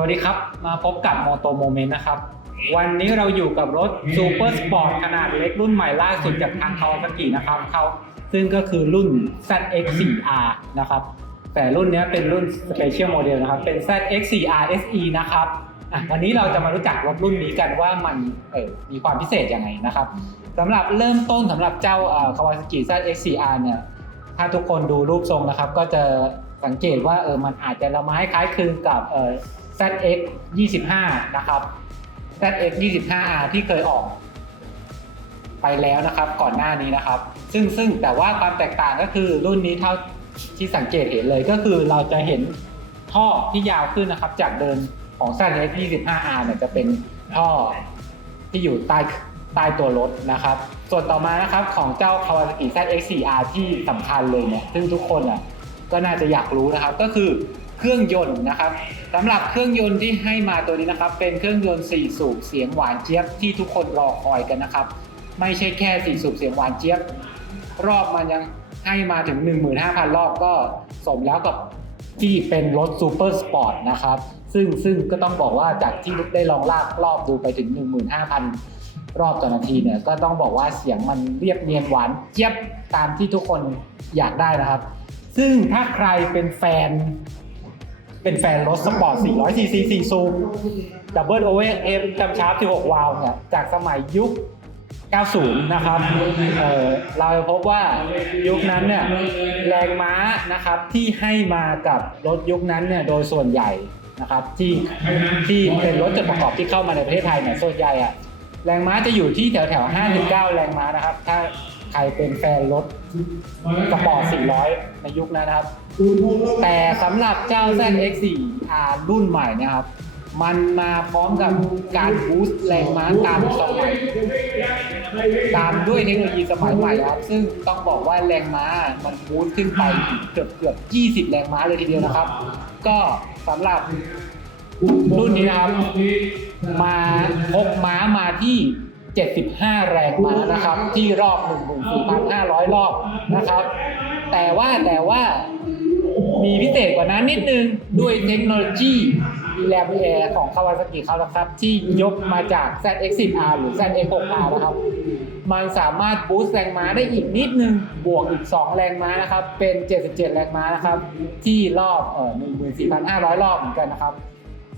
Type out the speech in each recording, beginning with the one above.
สวัสดีครับ มาพบกับ Moto Moment นะครับ วันนี้เราอยู่กับรถ Super Sport ขนาดเล็กรุ่นใหม่ล่าสุดจากทาง Kawasaki นะครับเขาซึ่งก็คือรุ่น ZX4R นะครับ แต่รุ่นนี้เป็นรุ่น Special Model นะครับ เป็น ZX4R SE นะครับวันนี้เราจะมารู้จักรถรุ่นนี้กันว่ามันเออมีความพิเศษยังไงนะครับสำหรับเริ่มต้นสำหรับเจ้าเอ่อ Kawasaki ZX4R เนี่ยถ้าทุกคนดูรูปทรงนะครับ ก็จะสังเกตว่าเออมันอาจจะละไม้คล้ายคลึงกับเออ ZX 25นะครับ ZX 25R ที่เคยออกไปแล้วนะครับก่อนหน้านี้นะครับ ซึ่งซึ่งแต่ว่าความแตกต่างก็คือรุ่นนี้เท่าที่สังเกตเห็นเลยก็คือเราจะเห็นท่อที่ยาวขึ้นนะครับ จากเดิมของ ZX 25R เนี่ยจะเป็นท่อที่อยู่ใต้ใต้ตัวรถนะครับ ส่วนต่อมานะครับของเจ้า Kawasaki ZX4R ที่สำคัญเลยเนี่ยซึ่งทุกคนอะก็น่าจะอยากรู้นะครับก็คือ เครื่องยนต์นะครับสำหรับเครื่องยนต์ที่ให้มาตัวนี้นะครับ เป็นเครื่องยนต์4สูบเสียงหวานเจี๊ยบที่ทุกคนรอคอยกันนะครับ ไม่ใช่แค่4สูบเสียงหวานเจี๊ยบ รอบมันยังให้มาถึง 15,000 รอบก็สมแล้วกับที่เป็นรถซูเปอร์สปอร์ตนะครับซึ่งซึ่งก็ต้องบอกว่าจากที่ได้ลองลากรอบดูไปถึง 15,000 รอบต่อนาทีเนี่ยก็ต้องบอกว่าเสียงมันเรียบเนียนหวานเจี๊ยบตามที่ทุกคนอยากได้นะครับ ซึ่งถ้าใครเป็นแฟน เป็นแฟนรถสปอร์ต 400 cc 4ซูมดับเบิลโอเวอร์เอ็มจำชาร์ป16 วาล์วเนี่ย จากสมัยยุค 90 นะครับ เออเราจะพบว่ายุคนั้นเนี่ย แรงม้านะครับที่ให้มากับรถยุคนั้นเนี่ย โดยส่วนใหญ่นะครับที่ที่เป็นรถจดประกอบที่เข้ามาในประเทศไทยเนี่ยส่วนใหญ่อะแรงม้าจะอยู่ที่แถวแถว59 แรงม้านะครับ ถ้า ใครเป็นแฟนรถสปอร์ต 400 ในยุคนั้นนะครับ แต่สำหรับเจ้า ZX4R รุ่นใหม่นะครับ มันมาพร้อมกับการบูสต์แรงม้าตามสมัยตามด้วยเทคโนโลยีสมัยใหม่ครับ ซึ่งต้องบอกว่าแรงม้ามันบูสต์ขึ้นไปเกือบเกือบ20 แรงม้าเลยทีเดียวนะครับ ก็สำหรับรุ่นนี้นะครับ มาพกม้ามาที่ 75 แรงม้านะครับ ที่รอบ 14,500 รอบนะครับ แต่ว่าแต่ว่ามีพิเศษกว่านั้นนิดนึงด้วยเทคโนโลยีแรมแอร์ของ Kawasaki เขาแล้วครับ ที่ยกมาจาก ZX10R หรือ ZX6R นะครับ มันสามารถบูสต์แรงม้าได้อีกนิดนึง บวกอีก 2 แรงม้านะครับ เป็น 77 แรงม้านะครับ ที่รอบเอ่อ14,500 รอบเหมือนกันนะครับ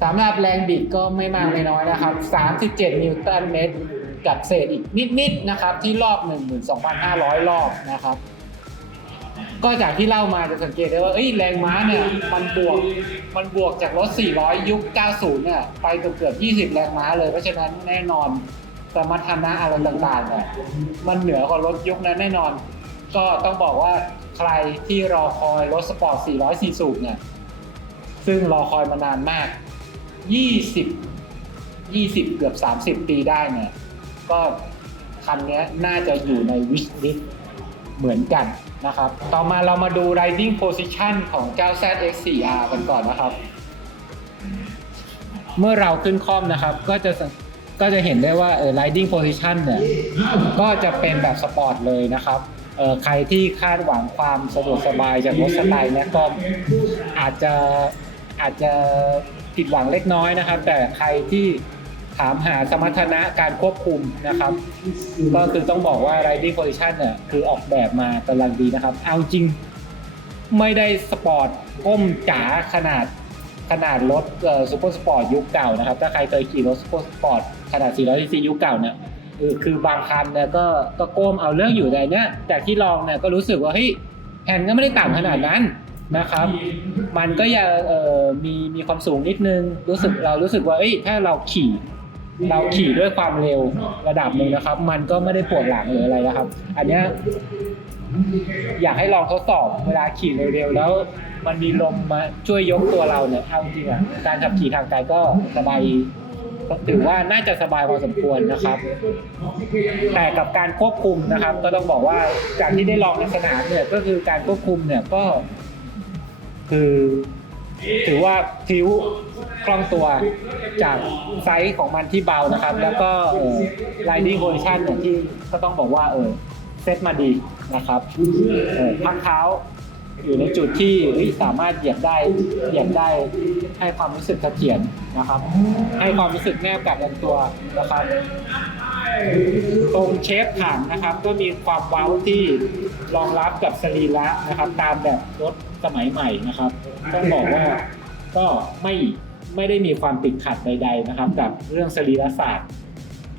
สำหรับแรงบิดก็ไม่มากไม่น้อยนะครับ 37 นิวตันเมตรกับเศษอีกนิดๆนะครับ ที่รอบ 12,500 รอบนะครับ ก็จากที่เล่ามาจะสังเกตได้ว่าแรงม้าเนี่ยมันบวกมันบวกจากรถ 400 ยุค 90 เนี่ยไปเกือบเกือบ20 แรงม้าเลย เพราะฉะนั้นแน่นอนสมรรถนะอะไรต่างๆเนี่ยมันเหนือกว่ารถยุคนั้นแน่นอน ก็ต้องบอกว่าใครที่รอคอยรถสปอร์ต 400 4สูบเนี่ยซึ่งรอคอยมานานมาก 20 20เกือบ30ปีได้เนี่ยก็คันนี้น่าจะอยู่ในวิชลิสเหมือนกันนะครับ ต่อมาเรามาดู riding position ของเจ้า ZX4R กันก่อนนะครับ เมื่อเราขึ้นคอมนะครับ ก็จะก็จะเห็นได้ว่าเออ riding position เนี่ยก็จะเป็นแบบสปอร์ตเลยนะครับเออใครที่คาดหวังความสะดวกสบายจากรถสไตล์เนี้ยก็อาจจะอาจจะ ผิดหวังเล็กน้อยนะครับ แต่ใครที่ถามหาสมรรถนะการควบคุมนะครับ ก็คือต้องบอกว่า riding position เนี่ยคือออกแบบมากำลังดีนะครับ เอาจริงไม่ได้สปอร์ตก้มจ๋าขนาดขนาดรถซูเปอร์สปอร์ตยุคเก่านะครับ ถ้าใครเคยขี่รถซูเปอร์สปอร์ตขนาด 400 cc ยุคเก่าเนี่ยคือบางคันเนี่ยก็ก็ก้มเอาเรื่องอยู่แต่เนี่ยจากที่ลองเนี่ยก็รู้สึกว่าเฮ้ยแฮนก็ไม่ได้ต่ำขนาดนั้นนะครับ มันก็ยังเอ่อมีมีความสูงนิดนึง รู้สึกเรารู้สึกว่าเอ้ยถ้าเราขี่ เราขี่ด้วยความเร็วระดับหนึ่งนะครับ มันก็ไม่ได้ปวดหลังหรืออะไรนะครับ อันเนี้ยอยากให้ลองทดสอบเวลาขี่เร็วๆแล้วมันมีลมมาช่วยยกตัวเราเนี่ยเอาจริงๆอะการขับขี่ทางไกลก็สบายถือว่าน่าจะสบายพอสมควรนะครับ แต่กับการควบคุมนะครับ ก็ต้องบอกว่าจากที่ได้ลองในสนามเนี่ยก็คือการควบคุมเนี่ยก็ คือถือว่าพิ้วคล่องตัวจากไซส์ของมันที่เบานะครับ แล้วก็เอ่อ riding position เนี่ยที่ก็ต้องบอกว่าเออเซตมาดีนะครับพักเท้าอยู่ในจุดที่สามารถเหยียบได้เหยียบได้ให้ความรู้สึกเสถียรนะครับ ให้ความรู้สึกแนบกับลำตัวนะครับ ตรงเชฟถังนะครับ ก็มีความเว้าที่รองรับกับสรีระนะครับ ตามแบบรถ สมัยใหม่นะครับต้องบอกว่าก็ไม่ไม่ได้มีความติดขัดใด ๆนะครับ กับเรื่องสรีระศาสตร์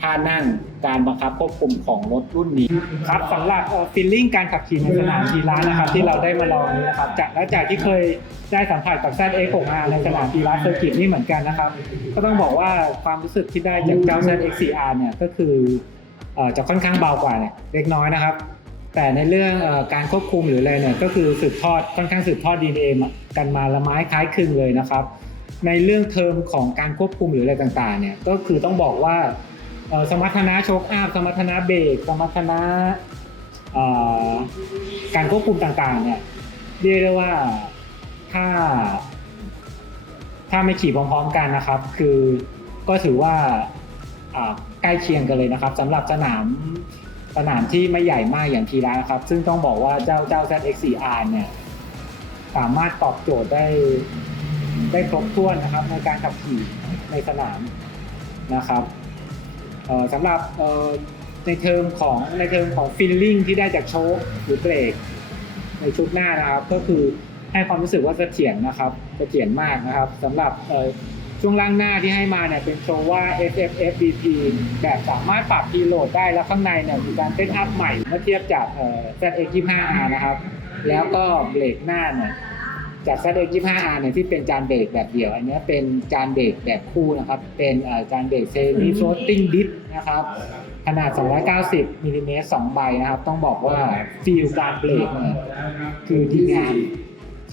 ท่านั่งการบังคับควบคุมของรถรุ่นนี้ ครับสำหรับฟีลลิ่งการขับขี่ในสนามกีฬานะครับ ที่เราได้มาลองนี้นะครับจากและจากที่เคยได้สัมผัสกับ ZX6R ในสนามกีฬาเซอร์กิตนี่เหมือนกันนะครับ ก็ต้องบอกว่าความรู้สึกที่ได้จากเจ้า ZX4R เนี่ยก็คือจะค่อนข้างเบากว่าเนี่ยเล็กน้อยนะครับ แต่ในเรื่องอการควบคุมหรืออะไรเนี่ยก็คือสืบทอดค่อนข้างสืบทอด DNA กันมาละไม้คล้ายคลึงเลยนะครับ ในเรื่องเทอมของการควบคุมหรืออะไรต่างๆเนี่ยก็คือต้องบอกว่าสมรรถนะโชคอัพสมรรถนะเบรกสมรรถนะการควบคุมต่างๆเนี่ยเรียกได้ว่าถ้า ถ้าไม่ขี่พร้อมๆกันนะครับ คือก็ถือว่าอ่าใกล้เคียงกันเลยนะครับสำหรับสนาม สนามที่ไม่ใหญ่มากอย่างทีระนะครับ ซึ่งต้องบอกว่าเจ้าเจ้า ZX4R เนี่ย สามารถตอบโจทย์ได้ได้ครบถ้วนนะครับ ในการขับขี่ในสนามนะครับสำหรับในเทอมของในเทอมของฟีลลิ่งที่ได้จากโชคหรือเบรกในชุดหน้านะครับ ก็คือให้ความรู้สึกว่าเสถียรนะครับเสถียรมากนะครับสำหรับ ช่วงล่างหน้าที่ให้มาเนี่ยเป็นโชว่า SFF BP แบบสามารถปรับพีโหลดได้แล้วข้างในเนี่ยมีการเซตอัพใหม่เมื่อเทียบจากเอ่อ ZX25R นะครับ แล้วก็เบรกหน้าเนี่ยจาก ZX25R เนี่ยที่เป็นจานเบรกแบบเดี่ยว อันนี้เป็นจานเบรกแบบคู่นะครับ เป็นเอ่อจานเบรกเซมิโฟลตติ้งดิสนะครับขนาด 290มิลลิเมตร2ใบนะครับ ต้องบอกว่าฟีลการเบรกเนี่ยคือดีงาม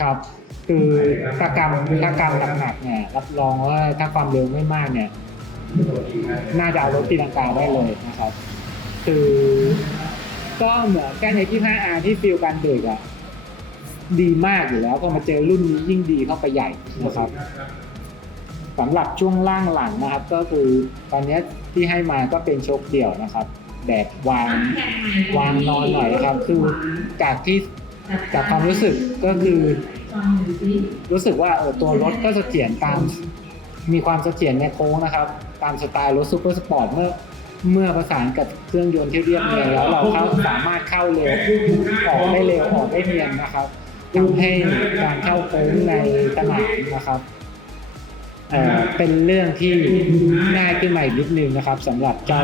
ครับ คือถ้ากำถ้ากำหนักๆเนี่ยรับรองว่าถ้าความเร็วไม่มากเนี่ย น่าจะเอารถตีลังกาได้เลยนะครับ คือก็เหมือนแค่ในที่ 5R ที่ฟีลการเบรกอะดีมากอยู่แล้วพอมาเจอรุ่นนี้ยิ่งดีเข้าไปใหญ่นะครับสำหรับช่วงล่างหลังนะครับ ก็คือตอนนี้ที่ให้มาก็เป็นโชคเดี่ยวนะครับ แบบวางวางนอนหน่อยนะครับ คือจากที่ จากความรู้สึกก็คือรู้สึกว่าเออตัวรถก็เสถียรตาม มีความเสถียรในโค้งนะครับ ตามสไตล์รถซูเปอร์สปอร์ตเมื่อเมื่อประสานกับเครื่องยนต์ที่เรียบเนียนแล้วเราเข้าสามารถเข้าเร็วออกได้เร็วออกได้เนียนนะครับทำให้การเข้าโค้งในสนามนะครับเเป็นเรื่องที่ง่ายขึ้นมาอีกนิดนึงนะครับสำหรับเจ้า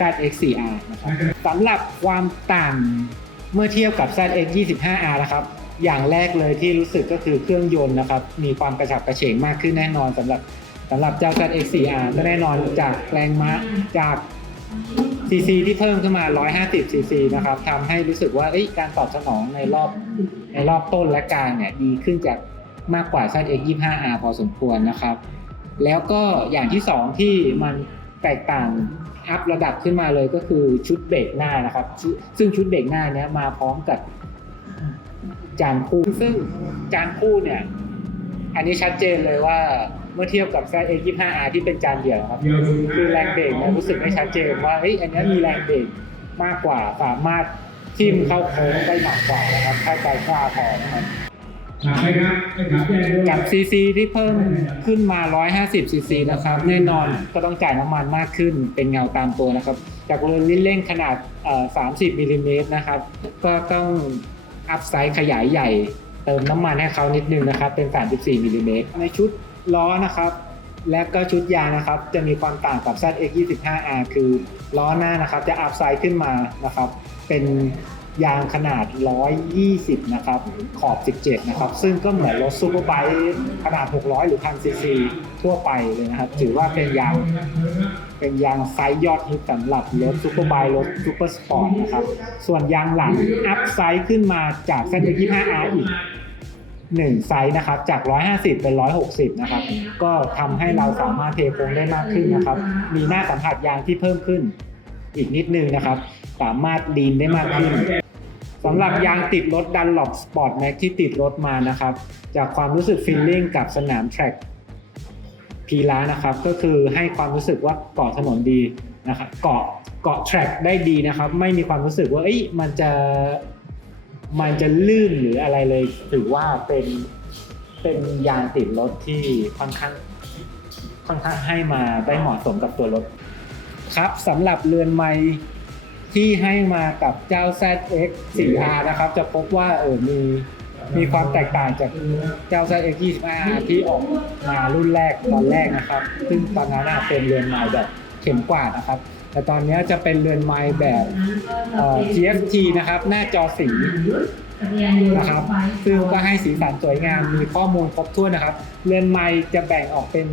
ZX4R นะครับสำหรับความต่าง เมื่อเทียบกับ ZX25R นะครับ อย่างแรกเลยที่รู้สึกก็คือเครื่องยนต์นะครับ มีความกระฉับกระเฉงมากขึ้นแน่นอนสำหรับสำหรับเจ้า ZX4R ก็แน่นอนจากแรงม้าจาก CC ที่เพิ่มขึ้นมา 150 CC นะครับทำให้รู้สึกว่าการตอบสนองในรอบในรอบต้นและกลางเนี่ยดีขึ้นจากมากกว่า ZX25R พอสมควรนะครับ แล้วก็อย่างที่สองที่มัน แตกต่างอัพระดับขึ้นมาเลยก็คือชุดเบรกหน้านะครับ ซึ่งชุดเบรกหน้าเนี้ยมาพร้อมกับจานคู่ ซึ่งจานคู่เนี่ย อันนี้ชัดเจนเลยว่าเมื่อเทียบกับ z x 2 5 r ที่เป็นจานเดียวครับ คือแรงเบรกเนี่ยรู้สึกไม่ชัดเจนว่าเฮ้ยอันนี้มีแรงเบรกมากกว่าสามารถทิ่มเข้าโค้งได้หนักกว่านะครับถ้าใจกล้าพอนะครับ กับซีซีที่เพิ่มขึ้นมา 150ซีซีนะครับแน่นอนก็ต้องจ่ายน้ำมันมากขึ้นเป็นเงาตามตัวนะครับ จากเรือลิ้นเร่งขนาดเอ่อ30มิลลิเมตรนะครับ ก็ต้องอัพไซส์ขยายใหญ่ เติมน้ำมันให้เขานิดนึงนะครับ เป็น 34มิลลิเมตรในชุดล้อนะครับ และก็ชุดยางนะครับ จะมีความต่างกับ ZX 25R คือล้อหน้านะครับ จะอัพไซส์ขึ้นมานะครับ เป็น ยางขนาด 120 นะครับ ขอบ 17 นะครับ ซึ่งก็เหมือนรถซูเปอร์ไบค์ขนาด 600 หรือ 1000 ซีซีทั่วไปเลยนะครับ ถือว่าเป็นยาง เป็นยางไซส์ยอดฮิตสำหรับรถซูเปอร์ไบค์รถซูเปอร์สปอร์ตนะครับ ส่วนยางหลังอัพไซส์ขึ้นมาจาก ZX 25R อีกหนึ่งไซส์นะครับจาก 150 เป็น 160 นะครับ ก็ทำให้เราสามารถเทโค้งได้มากขึ้นนะครับ มีหน้าสัมผัสยางที่เพิ่มขึ้นอีกนิดนึงนะครับ สามารถลีนได้มากขึ้น สำหรับยางติดรถดันหลบสปอร์ตแม็กที่ติดรถมานะครับ จากความรู้สึกฟีลลิ่งกับสนามแทร็กพีล้านะครับ ก็คือให้ความรู้สึกว่าเกาะถนนดีนะครับเกาะเกาะแทร็กได้ดีนะครับ ไม่มีความรู้สึกว่าเอ้ยมันจะมันจะลื่นหรืออะไรเลยถือว่าเป็นเป็นยางติดรถที่ค่อนข้างค่อนข้างให้มาได้เหมาะสมกับตัวรถครับสำหรับเรือนไม้ ที่ให้มากับเจ้า ZX 4R นะครับ จะพบว่าเออมีมีความแตกต่างจากเจ้า ZX 25R ที่ออกมารุ่นแรกตอนแรกนะครับ ซึ่งตอนนั้นน่ะเป็นเรือนไม้แบบเข็มกวาดนะครับ แต่ตอนนี้จะเป็นเรือนไม้แบบ TFT นะครับ หน้าจอสีนะครับ ซึ่งก็ให้สีสันสวยงาม มีข้อมูลครบถ้วนนะครับ เรือนไม้จะแบ่งออกเป็น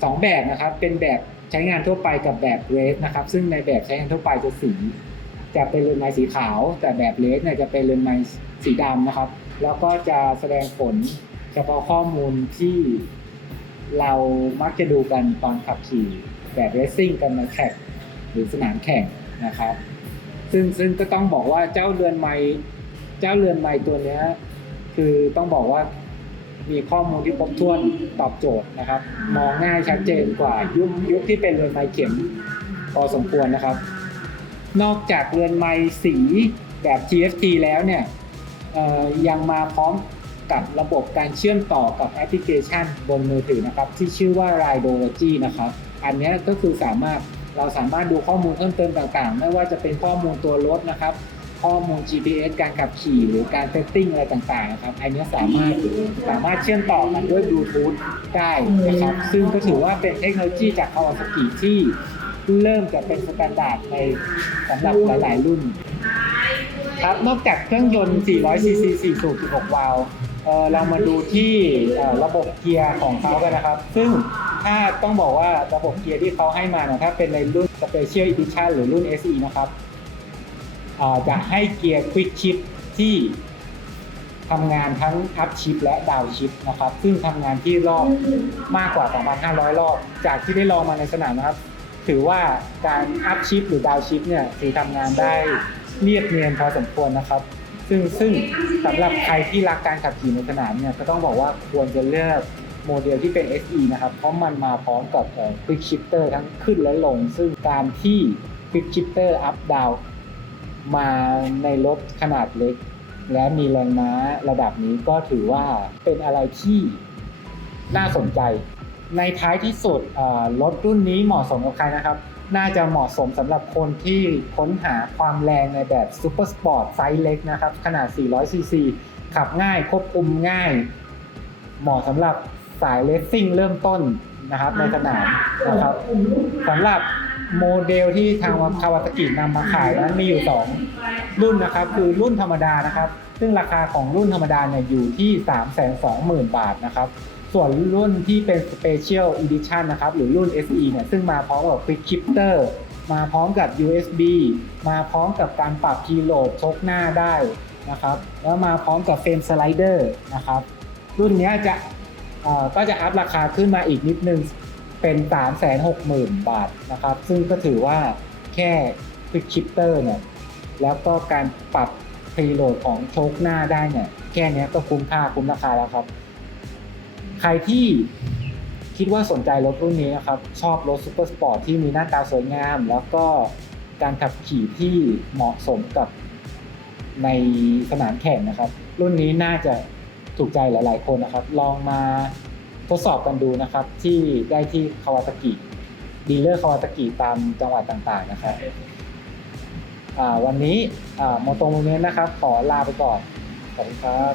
2 แบบนะครับ เป็นแบบใช้งานทั่วไปกับแบบเรสนะครับ ซึ่งในแบบใช้งานทั่วไปจะสี จะเป็นเรือนไม้สีขาว แต่แบบเรสเนี่ยจะเป็นเรือนไม้สีดำนะครับ แล้วก็จะแสดงผลเฉพาะข้อมูลที่เรามักจะดูกันตอนขับขี่แบบเรซซิ่งกันในแท็กหรือสนามแข่งนะครับ ซึ่งซึ่งก็ต้องบอกว่าเจ้าเรือนไม้เจ้าเรือนไม้ตัวเนี้ยคือต้องบอกว่า มีข้อมูลที่ครบถ้วนตอบโจทย์นะครับ มองง่ายชัดเจนกว่ายุคยุคที่เป็นเรือนไม้เข็มพอสมควรนะครับ นอกจากเรือนไม้สีแบบ TFT แล้วเนี่ยเอ่อยังมาพร้อมกับระบบการเชื่อมต่อกับแอปพลิเคชันบนมือถือนะครับ ที่ชื่อว่า Ridology นะครับ อันเนี้ยก็คือสามารถเราสามารถดูข้อมูลเพิ่มเติมต่างๆ ไม่ว่าจะเป็นข้อมูลตัวรถนะครับ ข้อมูล GPS การขับขี่หรือการเซตติ้งอะไรต่างๆนะครับอันเนี้ยสามารถสามารถเชื่อมต่อกันด้วยบลูทูธได้นะครับ ซึ่งก็ถือว่าเป็นเทคโนโลยีจากคาวาซากิที่เริ่มจะเป็นสแตนดาร์ดในสำหรับหลายๆรุ่น ครับนอกจากเครื่องยนต์ 400 cc 4สูบ16 วาล์วเรามาดูที่ระบบเกียร์ของเขากันนะครับ ซึ่งถ้าต้องบอกว่าระบบเกียร์ที่เขาให้มาเนี่ยถ้าเป็นในรุ่น Special Edition หรือรุ่น SE นะครับ จะให้เกียร์ Quick Shift ที่ทำงานทั้ง Up Shift และ Down Shift นะครับ ซึ่งทำงานที่รอบมากกว่า 2,500 รอบ จากที่ได้ลองมาในสนามนะครับ ถือว่าการ Up Shift หรือ Down Shift เนี่ยคือทำงานได้เรียบเนียนพอสมควรนะครับ ซึ่งซึ่งสำหรับใครที่รักการขับขี่ในสนามเนี่ยก็ต้องบอกว่าควรจะเลือกโมเดลที่เป็น SE นะครับ เพราะมันมาพร้อมกับ Quick Shifter ทั้งขึ้นและลง ซึ่งการที่ Quick Shifter Up Down มาในรถขนาดเล็ก และมีแรงม้าระดับนี้ก็ถือว่าเป็นอะไรที่น่าสนใจ ในท้ายที่สุดรถรุ่นนี้เหมาะสมกับใครนะครับ น่าจะเหมาะสมสำหรับคนที่ค้นหาความแรงในแบบซูเปอร์สปอร์ตไซส์เล็กนะครับ ขนาด 400 ซีซี ขับง่ายควบคุมง่าย เหมาะสำหรับสายเลสซิ่งเริ่มต้นนะครับในสนามนะครับสำหรับ โมเดลที่ทางคาวาซากินำมาขายนั้นมีอยู่ 2 รุ่นนะครับคือรุ่นธรรมดานะครับ ซึ่งราคาของรุ่นธรรมดาเนี่ยอยู่ที่ 320,000 บาทนะครับส่วนรุ่นที่เป็น Special Edition นะครับหรือรุ่น SE เนี่ยซึ่งมาพร้อมกับ Quick Shifter มาพร้อมกับ USB มาพร้อมกับการปรับคีโหลดชกหน้าได้นะครับแล้วมาพร้อมกับเฟรมสไลเดอร์นะครับรุ่นนี้จะก็จะอัพราคาขึ้นมาอีกนิดนึง เป็น360,000บาทนะครับ ซึ่งก็ถือว่าแค่ Quick Shifter เนี่ย แล้วก็การปรับพรีโหลดของโชคหน้าได้เนี่ย แค่นี้ก็คุ้มค่าคุ้มราคาแล้วครับ ใครที่คิดว่าสนใจรถรุ่นนี้นะครับ ชอบรถซูเปอร์สปอร์ตที่มีหน้าตาสวยงาม แล้วก็การขับขี่ที่เหมาะสมกับในสนามแข่งนะครับ รุ่นนี้น่าจะถูกใจหลาย ๆ คนนะครับ ลองมา ทดสอบกันดูนะครับที่ได้ที่คาวาซากิดีลเลอร์คาวาซากิตามจังหวัดต่างๆนะครับวันนี้โมโตโมเมนต์นะครับ ขอลาไปก่อนขอบคุณครับ